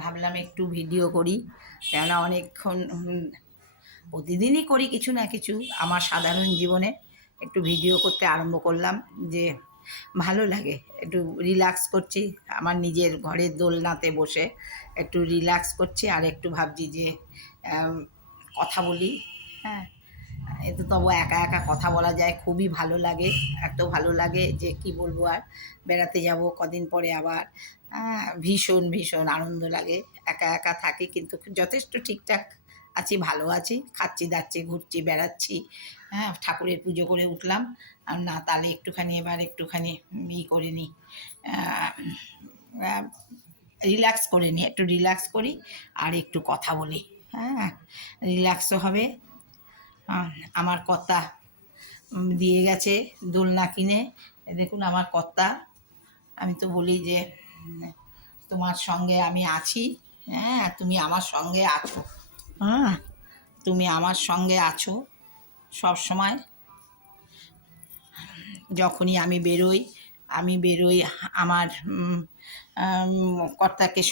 ভাবলাম একটু ভিডিও করি, কেননা অনেকক্ষণ প্রতিদিনই করি কিছু না কিছু। আমার সাধারণ জীবনে একটু ভিডিও করতে আরম্ভ করলাম যে, ভালো লাগে, একটু রিল্যাক্স করছি। আমার নিজের ঘরের দোলনাতে বসে একটু রিল্যাক্স করছি আর একটু ভাবছি যে কথা বলি হ্যাঁ। এতে তবু একা একা কথা বলা যায়, খুবই ভালো লাগে, এত ভালো লাগে যে কি বলব আর, বেড়াতে যাব কদিন পরে আবার ভীষণ ভীষণ আনন্দ লাগে, একা একা থাকি কিন্তু যথেষ্ট ঠিকঠাক আছি, ভালো আছি, খাচ্ছি, দাচ্ছি, ঘুরছি, বেড়াচ্ছি হ্যাঁ ঠাকুরের পুজো করে উঠলাম, আর না তাহলে একটুখানি এবার একটুখানি ই করে নিই রিল্যাক্স করে নিই, একটু রিল্যাক্স করি, আর একটু কথা বলি হ্যাঁ রিল্যাক্সও হবে আমার কর্তা দিয়ে গেছে দোলনা কিনে। দেখুন আমার কর্তা। আমি তো বলি যে তোমার সঙ্গে আমি আছি। হ্যাঁ তুমি আমার সঙ্গে আছো। হ্যাঁ তুমি আমার সঙ্গে আছো সব সময় যখনই আমি বেরোই আমি বেরোই, আমার কর্তাকে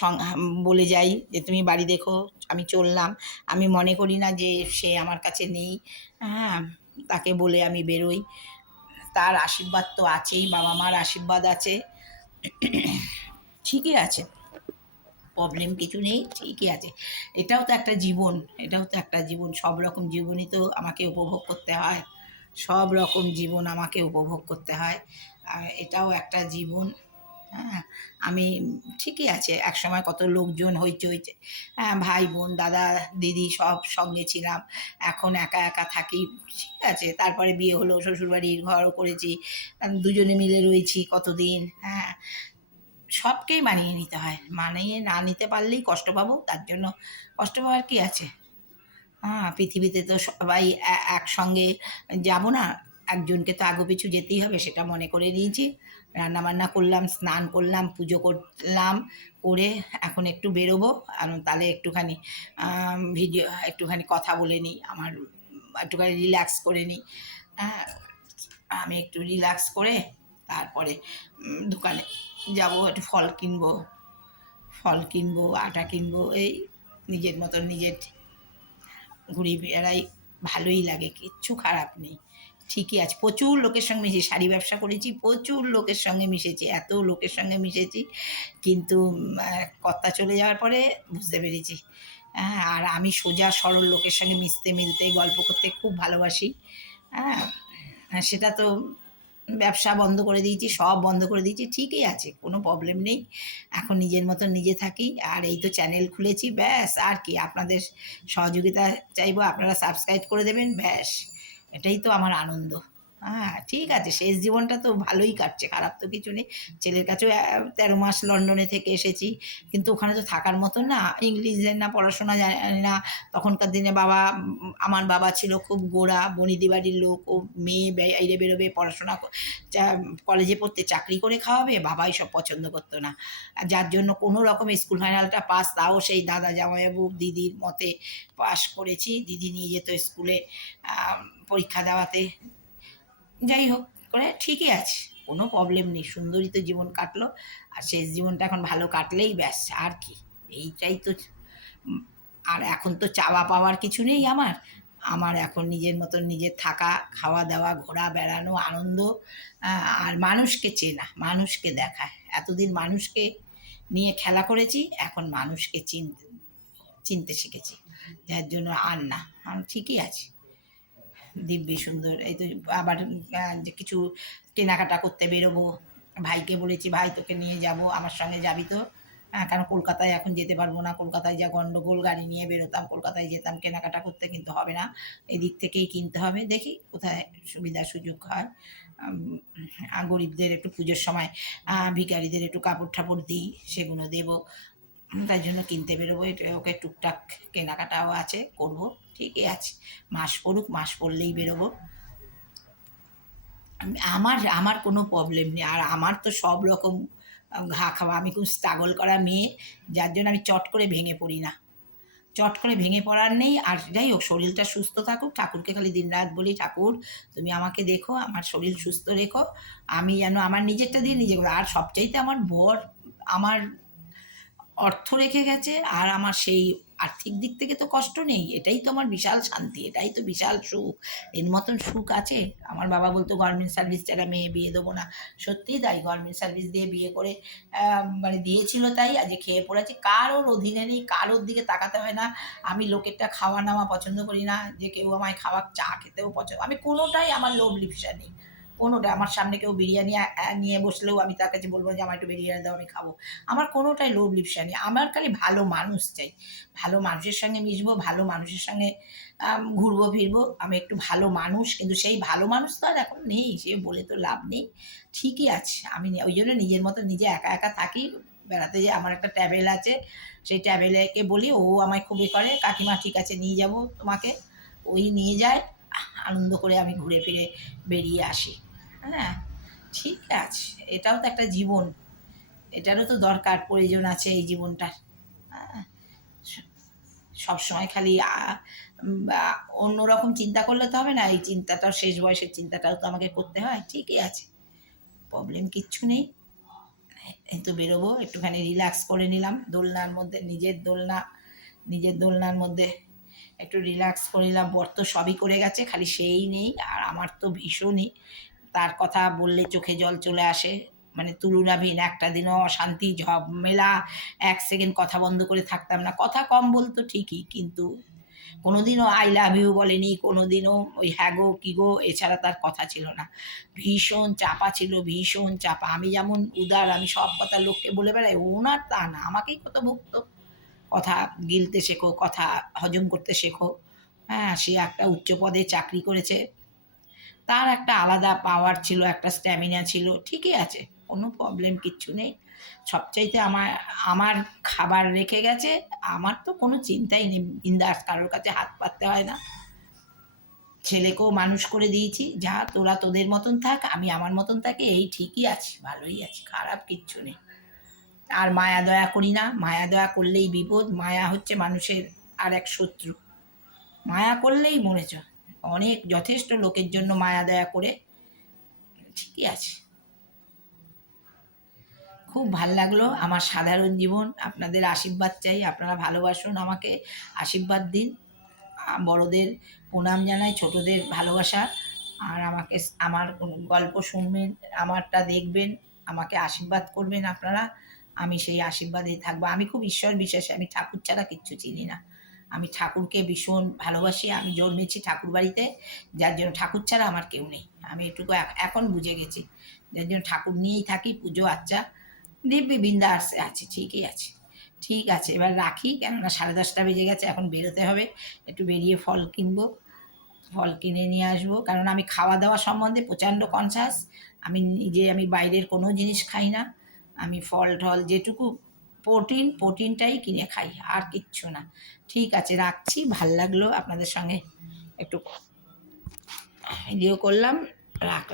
বলে যাই যে, তুমি বাড়ি দেখো, আমি চললাম। আমি মনে করি না যে, সে আমার কাছে নেই। হ্যাঁ তাকে বলে আমি বেরোই। তার আশীর্বাদ তো আছেই, বাবা মার আশীর্বাদ আছে। ঠিকই আছে। প্রবলেম কিছু নেই, ঠিকই আছে। এটাও তো একটা জীবন, এটাও তো একটা জীবন। সব রকম জীবনই তো আমাকে উপভোগ করতে হয়। সব রকম জীবন আমাকে উপভোগ করতে হয়। আর এটাও একটা জীবন হ্যাঁ? আমি ঠিকই আছে এক সময় কত লোকজন হইতে হ্যাঁ ভাই বোন, দাদা, দিদি সব সঙ্গে ছিলাম, এখন একা একা থাকি, ঠিক আছে? তারপরে বিয়ে হলো, শ্বশুরবাড়ির ঘরও করেছি দুজনে মিলে রয়েছি কতদিন হ্যাঁ? সবকেই মানিয়ে নিতে হয়, মানিয়ে না নিতে পারলেই কষ্ট পাবো, তার জন্য কষ্ট পাওয়ার কী আছে? হ্যাঁ পৃথিবীতে তো সবাই একসঙ্গে যাব না একজনকে তো আগো পিছু যেতেই হবে, সেটা মনে করে নিয়েছি। রান্না বান্না করলাম, স্নান করলাম, পুজো করলাম, করে এখন একটু বেরোবো। তাহলে একটুখানি ভিডিও, একটুখানি কথা বলে নিই, আমার একটুখানি রিল্যাক্স করে নিই। হ্যাঁ আমি একটু রিল্যাক্স করে তারপরে দোকানে যাব, একটু ফল কিনবো ফল কিনবো, আটা কিনবো, এই নিজের মতন নিজের ঘুরি বেড়াই ভালোই লাগে, কিচ্ছু খারাপ নেই। ঠিকই আছে। প্রচুর লোকের সঙ্গে মিশে শাড়ি ব্যবসা করেছি, প্রচুর লোকের সঙ্গে মিশেছি, এত লোকের সঙ্গে মিশেছি। কিন্তু কর্তা চলে যাওয়ার পরে বুঝতে পেরেছি। হ্যাঁ আর আমি সোজা সরল লোকের সঙ্গে মিশতে মিলতে, গল্প করতে খুব ভালোবাসি। হ্যাঁ সেটা তো ব্যবসা বন্ধ করে দিয়েছি, সব বন্ধ করে দিয়েছি, ঠিকই আছে, কোনো প্রবলেম নেই। এখন নিজের মতন নিজে থাকি, আর এই তো চ্যানেল খুলেছি, ব্যাস, আর কি, আপনাদের সহযোগিতা চাইব, আপনারা সাবস্ক্রাইব করে দেবেন, ব্যাস। এটাই তো আমার আনন্দ। হ্যাঁ ঠিক আছে। শেষ জীবনটা তো ভালোই কাটছে, খারাপ তো কিছু নেই। ছেলের কাছেও তেরো মাস লন্ডনে থেকে এসেছি। কিন্তু ওখানে তো থাকার মতো না ইংলিশ না পড়াশোনা জানি না। তখনকার দিনে বাবা, আমার বাবা ছিল খুব গোড়া বনিদি বাড়ির লোক। ও মেয়ে বাইরে বেরোবে, পড়াশোনা কলেজে পড়তে চাকরি করে খাওয়াবে, বাবাই সব পছন্দ করতো না। যার জন্য কোনো রকম স্কুল ফাইনালটা পাস, তাও সেই দাদা জামাইবাবু, দিদির মতে পাস করেছি। দিদি নিয়ে যেত স্কুলে পরীক্ষা দেওয়াতে। যাই হোক করে ঠিকই আছে। কোনো প্রবলেম নেই সুন্দরী তো জীবন কাটলো। আর শেষ জীবনটা এখন ভালো কাটলেই ব্যাস, আর কি। এইটাই তো আর এখন তো চাওয়া পাওয়ার কিছু নেই আমার। আমার এখন নিজের মতন নিজের থাকা, খাওয়া দাওয়া, ঘোরা, বেড়ানো, আনন্দ আর মানুষকে চেনা, মানুষকে দেখা। এতদিন মানুষকে নিয়ে খেলা করেছি, এখন মানুষকে চিনতে চিনতে শিখেছি। যার জন্য আর না ঠিকই আছে। দিব্যি সুন্দর। এই তো আবার যে কিছু কেনাকাটা করতে বেরোবো। ভাইকে বলেছি ভাই তোকে নিয়ে যাব আমার সঙ্গে যাবি তো? হ্যাঁ কারণ কলকাতায় এখন যেতে পারব না। কলকাতায় যা গন্ডগোল গাড়ি নিয়ে বেরোতাম কলকাতায় যেতাম কেনাকাটা করতে কিন্তু হবে না। এদিক থেকেই কিনতে হবে। দেখি কোথায় সুবিধা সুযোগ হয়। গরিবদের একটু পুজোর সময় আহ, ভিখারিদের একটু কাপড় ঠাপড় দিই সেগুলো দেবো। তাই জন্য কিনতে বেরোবো এটা ওকে টুকটাক কেনাকাটাও আছে, করব, ঠিকই আছে। মাস পড়ুক, মাস পড়লেই বেরোবো। আমার আমার কোনো প্রবলেম নেই। আর আমার তো সব রকম ঘা খাওয়া। আমি খুব স্ট্রাগল করা মেয়ে, যার জন্য আমি চট করে ভেঙে পড়ি না। চট করে ভেঙে পড়ার নেই। আর যাই হোক, শরীরটা সুস্থ থাকুক। ঠাকুরকে খালি দিনরাত বলি, ঠাকুর, তুমি আমাকে দেখো, আমার শরীর সুস্থ রেখো। আমি যেন আমার নিজেরটা দিয়ে নিজে। আর সবচাইতে আমার বর, আমার অর্থ রেখে গেছে, আর আমার সেই আর্থিক দিক থেকে তো কষ্ট নেই, এটাই তো আমার বিশাল শান্তি, এটাই তো বিশাল সুখ। এর মতন সুখ আছে? আমার বাবা বলতো, গভর্নমেন্ট সার্ভিস ছাড়া মেয়ে বিয়ে দেবো না। সত্যিই তাই, গভর্নমেন্ট সার্ভিস দিয়ে বিয়ে করে মানে দিয়েছিল তাই, আজ খেয়ে পড়েছে। কারোর অধীনে নেই, কারোর দিকে তাকাতে হয় না। আমি লোকেরটা খাওয়া নাওয়া পছন্দ করি না, যে কেউ আমায় খাওয়া, চা খেতেও পছন্দ, আমি কোনোটাই আমার লোভ লিপসা নেই। কোনোটা, আমার সামনে কেউ বিরিয়ানি নিয়ে বসলেও আমি তার কাছে বলব যে আমার একটু বিরিয়ানি দাও, আমি খাব। আমার কোনোটাই লোভ লিপসা নেই। আমার খালি ভালো মানুষ চাই। ভালো মানুষের সঙ্গে মিশবো, ভালো মানুষের সঙ্গে ঘুরবো, ফিরবো। আমি একটু ভালো মানুষ, কিন্তু সেই ভালো মানুষ তো আর এখন নেই। সে বলে তো লাভ নেই। ঠিকই আছে। আমি ওই জন্য নিজের মতো নিজে একা একা থাকি। বেড়াতে যে আমার একটা ট্যাবেল আছে। সেই ট্যাবেলেকে বলি, ও আমায় খুবই করে, কাকিমা ঠিক আছে, নিয়ে যাব তোমাকে। ওই নিয়ে যায়। আনন্দ করে আমি ঘুরে ফিরে বেরিয়ে আসি। হ্যাঁ ঠিক আছে। এটাও তো একটা জীবন। এটারও তো দরকার, প্রয়োজন আছে এই জীবনটার। হ্যাঁ সবসময় খালি অন্যরকম চিন্তা করলে তো হবে না। এই চিন্তাটাও, শেষ বয়সের চিন্তাটাও তো আমাকে করতে হয়। ঠিকই আছে। প্রবলেম কিচ্ছু নেই। এই তো বেরোবো, একটুখানি রিল্যাক্স করে নিলাম। দোলনার মধ্যে, নিজের দোলনা, নিজের দোলনার মধ্যে একটু রিল্যাক্স করে নিলাম। বর তো সবই করে গেছে, খালি সেই নেই আর আমার তো ভীষণই তার কথা বললে চোখে জল চলে আসে। মানে তুলনাবিহীন একটা দিনও অশান্তি ঝমেলা এক সেকেন্ড কথা বন্ধ করে থাকতাম না। কথা কম বলতো ঠিকই, কিন্তু কোনোদিনও আই লাভ ইউ বলেনি, কোনোদিনও ওই হ্যাগো কি গো এছাড়া তার কথা ছিল না। ভীষণ চাপা ছিল, ভীষণ চাপা। আমি যেমন উদার, আমি সব কথা লোককে বলে বেড়াই ওনার তা না, আমাকেই কত ভুক্ত। কথা গিলতে শেখো, কথা হজম করতে শেখো। হ্যাঁ সে একটা উচ্চ পদে চাকরি করেছে। তার একটা আলাদা পাওয়ার ছিল, একটা স্ট্যামিনা ছিল, ঠিকই আছে, কোনো প্রবলেম কিচ্ছু নেই। সবচাইতে আমার আমার খাবার রেখে গেছে, আমার তো কোনো চিন্তাই নেই, বিন্দাস, কারোর কাছে হাত পাততে হয় না। ছেলেকেও মানুষ করে দিয়েছি, যা তোরা তোদের মতন থাক, আমি আমার মতন থাকি, এই ঠিকই আছি, ভালোই আছি, খারাপ কিচ্ছু নেই। আর মায়া দয়া করি না, মায়া দয়া করলেই বিপদ, মায়া হচ্ছে মানুষের আর এক শত্রু। মায়া করলেই মরেছ অনেক যথেষ্ট লোকের জন্য মায়া দয়া করে। ঠিকই আছে। খুব ভালো লাগল আমার সাধারণ জীবন। আপনাদের আশীর্বাদ চাই, আপনারা ভালোবাসুন আমাকে। আশীর্বাদ দিন। বড়দের প্রণাম জানাই, ছোটদের ভালোবাসা। আর আমাকে আমার গল্প শুনবেন, আমারটা দেখবেন, আমাকে আশীর্বাদ করবেন আপনারা। আমি সেই আশীর্বাদেই থাকব। আমি খুব ঈশ্বর বিশ্বাসী, আমি ঠাকুর ছাড়া কিচ্ছু চিনি না। আমি ঠাকুরকে ভীষণ ভালোবাসি, আমি জন্মেছি ঠাকুর বাড়িতে, যার জন্য ঠাকুর ছাড়া আমার কেউ নেই। আমি এটুকু এখন বুঝে গেছি, যার জন্য ঠাকুর নিয়েই থাকি, পুজো আচ্চা দিব্যি বিন্দাস আছে, ঠিকই আছে। ঠিক আছে, এবার রাখি, কেননা সাড়ে দশটা বেজে গেছে, এখন বেরোতে হবে, একটু বেরিয়ে ফল কিনবো, ফল কিনে নিয়ে আসব, কারণ আমি খাওয়া দাওয়া সম্বন্ধে প্রচণ্ড কনসাস আমি নিজে, আমি বাইরের কোনো জিনিস খাই না, আমি ফল টল যেটুকু প্রোটিন, প্রোটিনটাই কিনে খাই, আর কিচ্ছু না। ঠিক আছে, রাখছি, ভালো লাগল আপনাদের সঙ্গে একটু ভিডিও করলাম, রাখলাম।